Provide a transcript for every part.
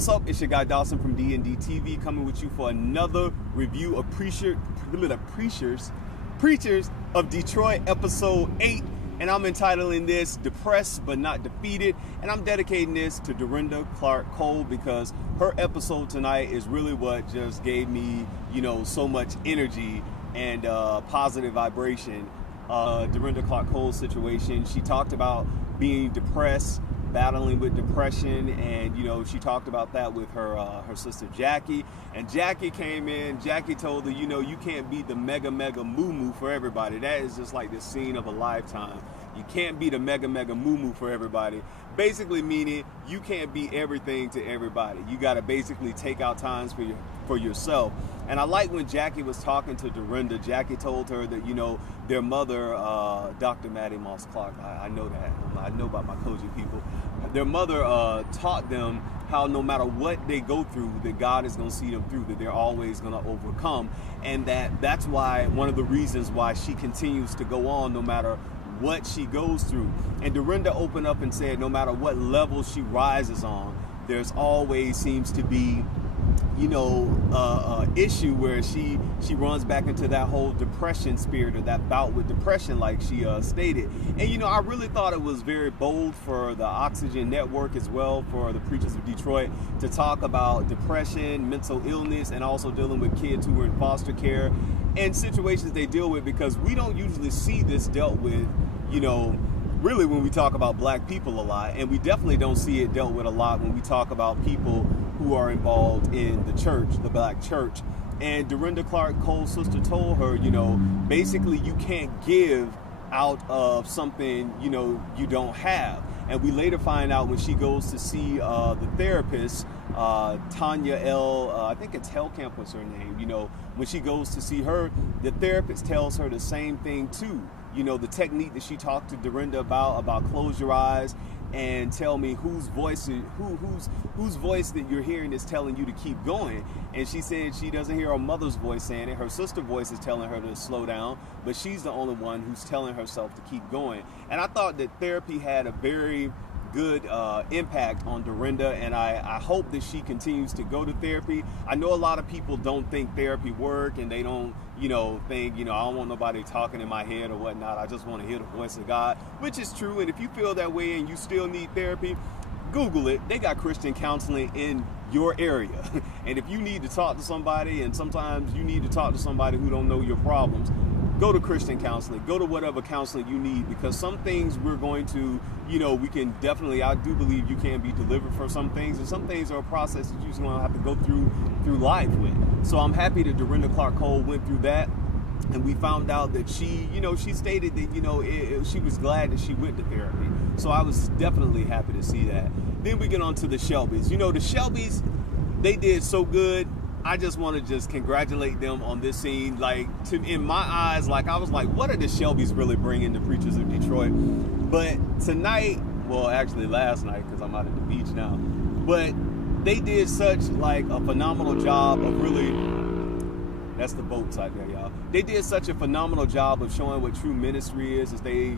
What's up? It's your guy Dawson from D&D TV coming with you for another review of Preachers of Detroit episode 8. And I'm entitling this Depressed But Not Defeated. And I'm dedicating this to Dorinda Clark Cole because her episode tonight is really what just gave me, so much energy and positive vibration. Dorinda Clark Cole's situation. She talked about being depressed, battling with depression, and she talked about that with her sister Jackie. And Jackie came in. Jackie told her, you can't be the mega moo for everybody. That is just like the scene of a lifetime. You can't be the mega moo for everybody. Basically meaning you can't be everything to everybody. You got to basically take out times for yourself. And I like when Jackie was talking to Dorinda. Jackie told her that their mother, Dr. Maddie Moss Clark. I know that. I know about my Koji people. Their mother taught them how no matter what they go through, that God is going to see them through, that they're always going to overcome. And that's why, one of the reasons why she continues to go on no matter what she goes through. And Dorinda opened up and said no matter what level she rises on, there's always seems to be issue where she runs back into that whole depression spirit, or that bout with depression, like she stated. And I really thought it was very bold for the Oxygen Network as well, for the Preachers of Detroit, to talk about depression, mental illness, and also dealing with kids who are in foster care and situations they deal with, because we don't usually see this dealt with, really when we talk about black people a lot, and we definitely don't see it dealt with a lot when we talk about people who are involved in the church, the black church. And Dorinda Clark Cole's sister told her, basically you can't give out of something, you don't have. And we later find out when she goes to see the therapist, Tanya L., I think it's Hellcamp was her name, when she goes to see her, the therapist tells her the same thing too. The technique that she talked to Dorinda about close your eyes and tell me whose voice that you're hearing is telling you to keep going. And she said she doesn't hear her mother's voice saying it. Her sister's voice is telling her to slow down, but she's the only one who's telling herself to keep going. And I thought that therapy had a very good impact on Dorinda, and I hope that she continues to go to therapy. I know a lot of people don't think therapy work, and they don't think I don't want nobody talking in my head or whatnot. I just want to hear the voice of God, which is true. And if you feel that way and you still need therapy, Google it. They got Christian counseling in your area. And if you need to talk to somebody, and sometimes you need to talk to somebody who don't know your problems, go to Christian counseling, go to whatever counseling you need, because some things we're going to, we can definitely, I do believe you can be delivered for some things, and some things are a process that you're just going to have to go through life with. So I'm happy that Dorinda Clark Cole went through that, and we found out that she stated that, she was glad that she went to therapy. So I was definitely happy to see that. Then we get on to the Shelbys. The Shelbys, they did so good. I just want to just congratulate them on this scene. In my eyes, I was like, what are the Shelbys really bringing to Preachers of Detroit? But tonight, well, actually last night, because I'm out at the beach now, but they did such a phenomenal job of really, that's the boats out there, y'all. They did such a phenomenal job of showing what true ministry is, as they,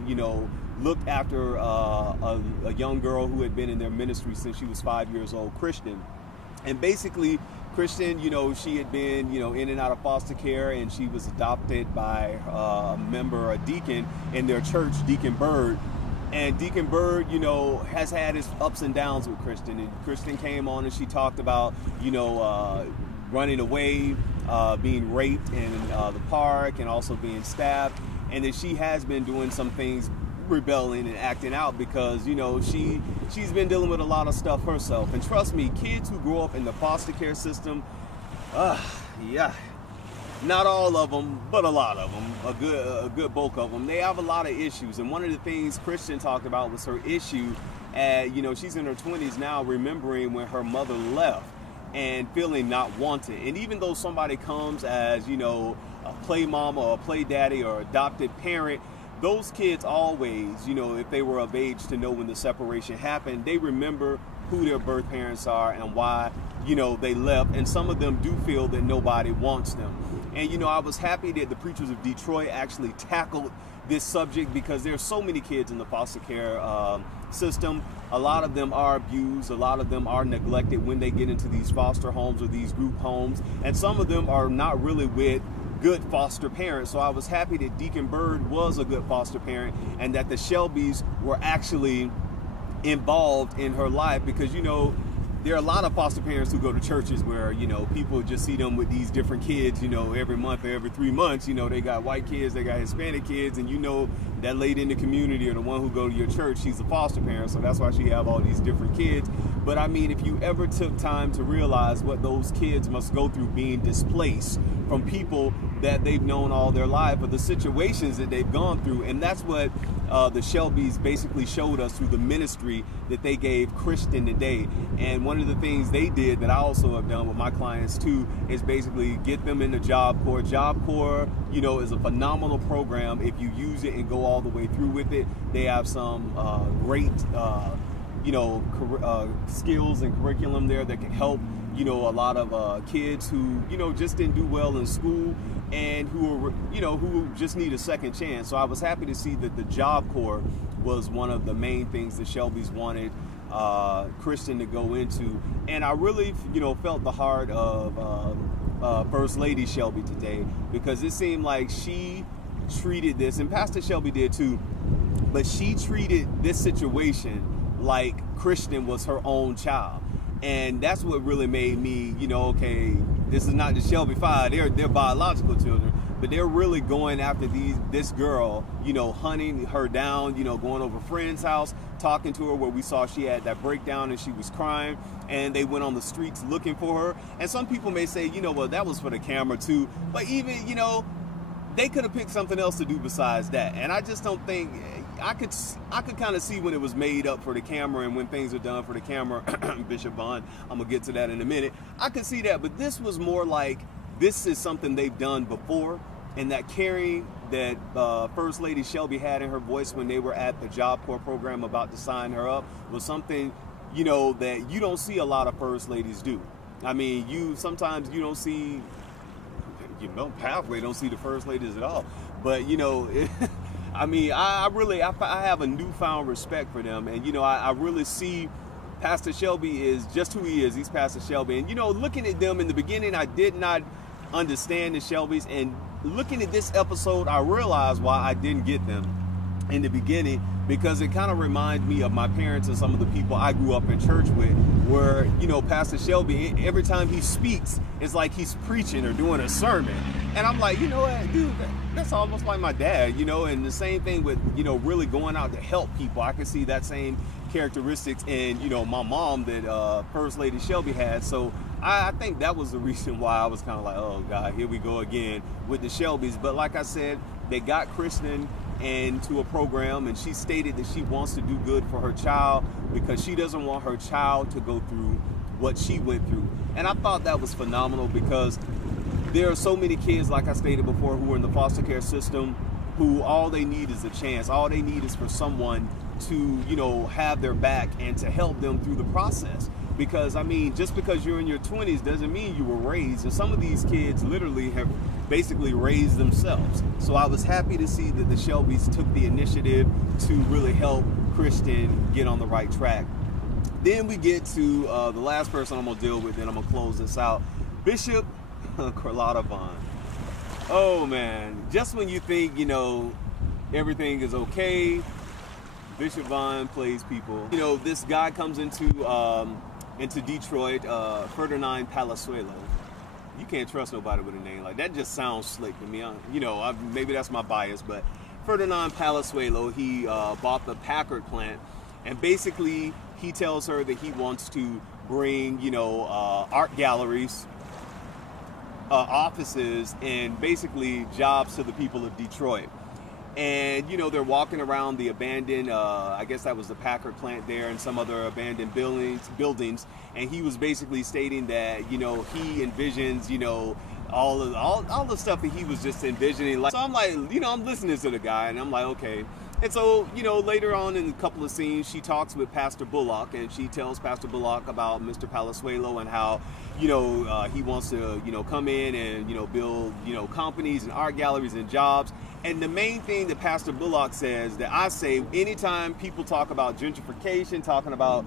looked after a young girl who had been in their ministry since she was 5 years old, Christian. And basically, Christian, she had been, in and out of foster care, and she was adopted by a deacon in their church, Deacon Bird. And Deacon Bird, has had his ups and downs with Christian. And Christian came on and she talked about, running away, being raped in the park, and also being stabbed. And that she has been doing some things, rebelling and acting out, because she's been dealing with a lot of stuff herself. And trust me, kids who grow up in the foster care system, not all of them, but a lot of them, a good bulk of them, they have a lot of issues. And one of the things Christian talked about was her issue she's in her 20s now, remembering when her mother left and feeling not wanted. And even though somebody comes as a play mama or a play daddy or adopted parent, those kids always, if they were of age to know when the separation happened, they remember who their birth parents are and why, they left. And some of them do feel that nobody wants them. And, I was happy that the Preachers of Detroit actually tackled this subject, because there's so many kids in the foster care system a lot of them are abused, a lot of them are neglected when they get into these foster homes or these group homes, and some of them are not really with good foster parents. So I was happy that Deacon Bird was a good foster parent and that the Shelbys were actually involved in her life, because there are a lot of foster parents who go to churches where people just see them with these different kids every month or every 3 months. They got white kids, they got Hispanic kids, and that lady in the community or the one who go to your church, she's a foster parent, so that's why she have all these different kids. But I mean, if you ever took time to realize what those kids must go through being displaced from people that they've known all their life, or the situations that they've gone through, and that's what the Shelbys basically showed us through the ministry that they gave Christian today. And one of the things they did that I also have done with my clients too is basically get them into Job Corps. Job Corps, is a phenomenal program if you use it and go all the way through with it. They have some great skills and curriculum there that can help a lot of kids who just didn't do well in school and who just need a second chance. So I was happy to see that the Job Corps was one of the main things the Shelbys wanted Christian to go into. And I really felt the heart of First Lady Shelby today, because it seemed like she treated this, and Pastor Shelby did too, but she treated this situation like Christian was her own child. And that's what really made me, okay, this is not the Shelby Five, they're biological children, but they're really going after this girl, hunting her down, going over a friend's house, talking to her, where we saw she had that breakdown and she was crying, and they went on the streets looking for her. And some people may say, well, that was for the camera too, but even, they could have picked something else to do besides that. And I just don't think, I could kind of see when it was made up for the camera and when things are done for the camera. Bishop Vaughn, I'm gonna get to that in a minute. I could see that, but this was more like, this is something they've done before, and that caring that First Lady Shelby had in her voice when they were at the Job Corps program about to sign her up was something, that you don't see a lot of First Ladies do. I mean, sometimes you don't see, Pathway don't see the First Ladies at all, but I mean, I have a newfound respect for them, and I really see Pastor Shelby is just who he is. He's Pastor Shelby, and looking at them in the beginning, I did not understand the Shelbys, and looking at this episode, I realized why I didn't get them in the beginning, because it kind of reminds me of my parents and some of the people I grew up in church with, where Pastor Shelby, every time he speaks, it's like he's preaching or doing a sermon, and I'm like, what, dude, that's almost like my dad, and the same thing with really going out to help people. I can see that same characteristics in my mom that First Lady Shelby had. So I think that was the reason why I was kind of like, oh God, here we go again with the Shelbys. But like I said, they got Kristen into a program, and she stated that she wants to do good for her child because she doesn't want her child to go through what she went through. And I thought that was phenomenal, because there are so many kids, like I stated before, who are in the foster care system, who all they need is a chance. All they need is for someone to, have their back and to help them through the process. Because, I mean, just because you're in your 20s doesn't mean you were raised. And some of these kids literally have basically raised themselves. So I was happy to see that the Shelbys took the initiative to really help Kristen get on the right track. Then we get to the last person I'm going to deal with, then I'm going to close this out. Bishop Carlotta Vaughn. Oh man, just when you think, everything is okay, Bishop Vaughn plays people. This guy comes into Detroit, Ferdinand Palazuelo. You can't trust nobody with a name like that. Just sounds slick to me. Maybe that's my bias, but Ferdinand Palazuelo, he bought the Packard plant, and basically he tells her that he wants to bring, art galleries, offices, and basically jobs to the people of Detroit. And they're walking around the abandoned, I guess that was the Packard plant there, and some other abandoned buildings. And he was basically stating that he envisions all the stuff that he was just envisioning. So I'm like, I'm listening to the guy, and I'm like, okay. And so, later on in a couple of scenes, she talks with Pastor Bullock, and she tells Pastor Bullock about Mr. Palazuelo and how, he wants to, come in and, build, companies and art galleries and jobs. And the main thing that Pastor Bullock says, that I say, anytime people talk about gentrification, talking about,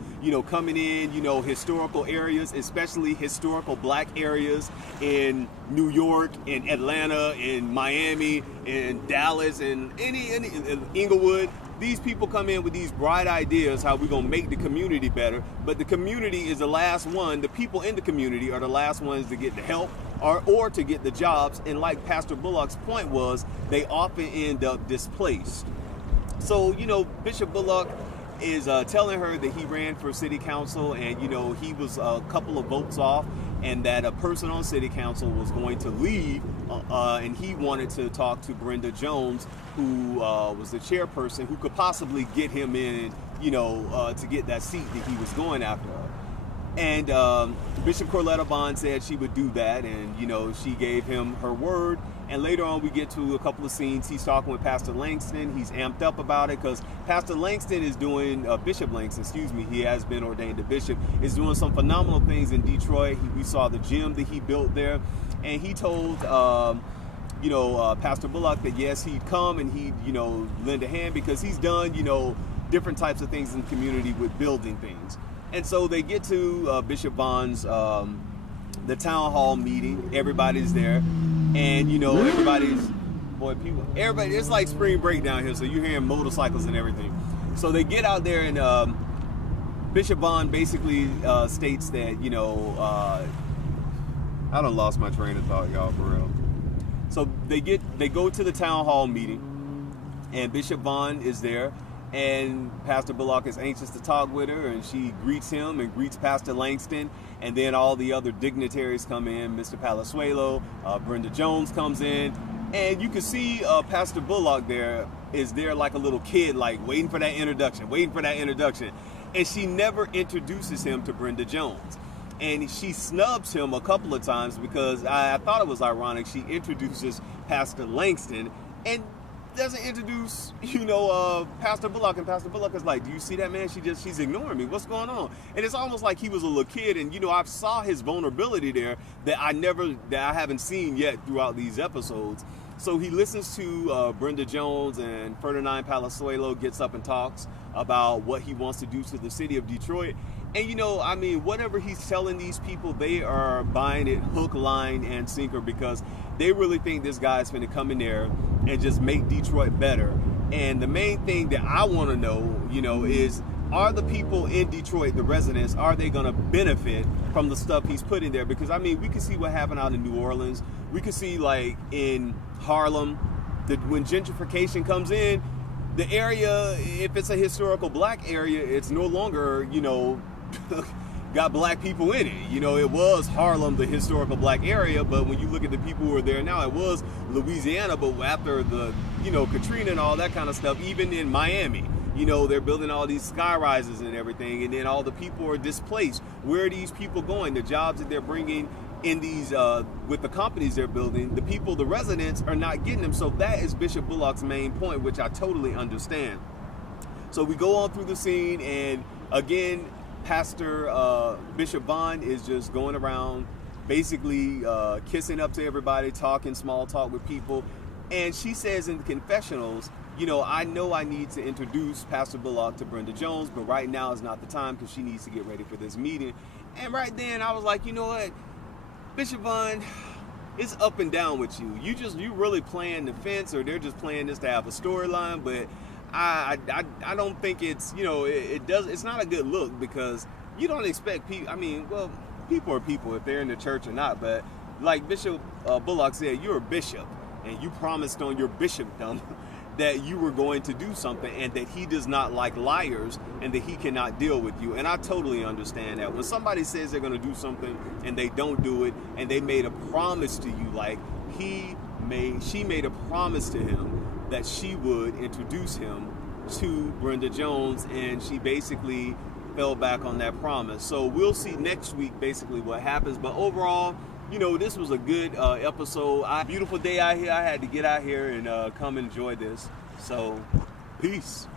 coming in, historical areas, especially historical black areas in New York, in Atlanta, in Miami, in Dallas, and in Inglewood, these people come in with these bright ideas how we're going to make the community better, but the community is the last one, the people in the community are the last ones to get the help or to get the jobs. And like Pastor Bullock's point was, they often end up displaced. So, Bishop Bullock is telling her that he ran for city council and, he was a couple of votes off, and that a person on city council was going to leave, and he wanted to talk to Brenda Jones, who was the chairperson, who could possibly get him in, to get that seat that he was going after. And Bishop Corletta Bond said she would do that, and she gave him her word. And later on, we get to a couple of scenes. He's talking with Pastor Langston. He's amped up about it because Pastor Langston is doing, Bishop Langston, he has been ordained a bishop, is doing some phenomenal things in Detroit. We saw the gym that he built there. And he told, Pastor Bullock that yes, he'd come and he'd, lend a hand because he's done, different types of things in the community with building things. And so they get to Bishop Vaughn's, the town hall meeting. Everybody's there. And, everybody, it's like spring break down here, so you're hearing motorcycles and everything. So they get out there, and Bishop Vaughn basically states that, I done lost my train of thought, y'all, for real. So they go to the town hall meeting, and Bishop Vaughn is there, and Pastor Bullock is anxious to talk with her, and she greets him and greets Pastor Langston. And then all the other dignitaries come in. Mr. Palazuelo, Brenda Jones comes in, and you can see Pastor Bullock is there like a little kid, like waiting for that introduction. And she never introduces him to Brenda Jones. And she snubs him a couple of times because I thought it was ironic. She introduces Pastor Langston and doesn't introduce, Pastor Bullock, and Pastor Bullock is like, do you see that, man? She's ignoring me. What's going on? And it's almost like he was a little kid, and I saw his vulnerability there that I haven't seen yet throughout these episodes. So he listens to Brenda Jones, and Ferdinand Palazuelo gets up and talks about what he wants to do to the city of Detroit. And whatever he's telling these people, they are buying it hook, line, and sinker because they really think this guy's going to come in there and just make Detroit better. And the main thing that I want to know, is, are the people in Detroit, the residents, are they going to benefit from the stuff he's putting there? Because, we can see what happened out in New Orleans. We can see, like, in Harlem, that when gentrification comes in, the area, if it's a historical black area, it's no longer, got black people in it. It was Harlem, the historical black area, but when you look at the people who are there now, it was Louisiana. But after the, Katrina and all that kind of stuff, even in Miami, they're building all these sky rises and everything, and then all the people are displaced. Where are these people going? The jobs that they're bringing in these, with the companies they're building, the people, the residents are not getting them. So that is Bishop Bullock's main point, which I totally understand. So we go on through the scene, and again, Pastor Bishop Vaughn is just going around basically kissing up to everybody, talking small talk with people. And she says in the confessionals, I know I need to introduce Pastor Bullock to Brenda Jones, but right now is not the time because she needs to get ready for this meeting. And right then I was like, you know what, Bishop Vaughn, it's up and down with you. You really playing the fence, or they're just playing this to have a storyline, but I don't think it's, it's not a good look because you don't expect people, people are people if they're in the church or not, but like Bishop Bullock said, you're a bishop and you promised on your bishopdom that you were going to do something and that he does not like liars and that he cannot deal with you. And I totally understand that. When somebody says they're going to do something and they don't do it and they made a promise to you, like she made a promise to him that she would introduce him to Brenda Jones, and she basically fell back on that promise. So we'll see next week basically what happens. But overall, this was a good episode. Beautiful day out here. I had to get out here and come enjoy this. So peace.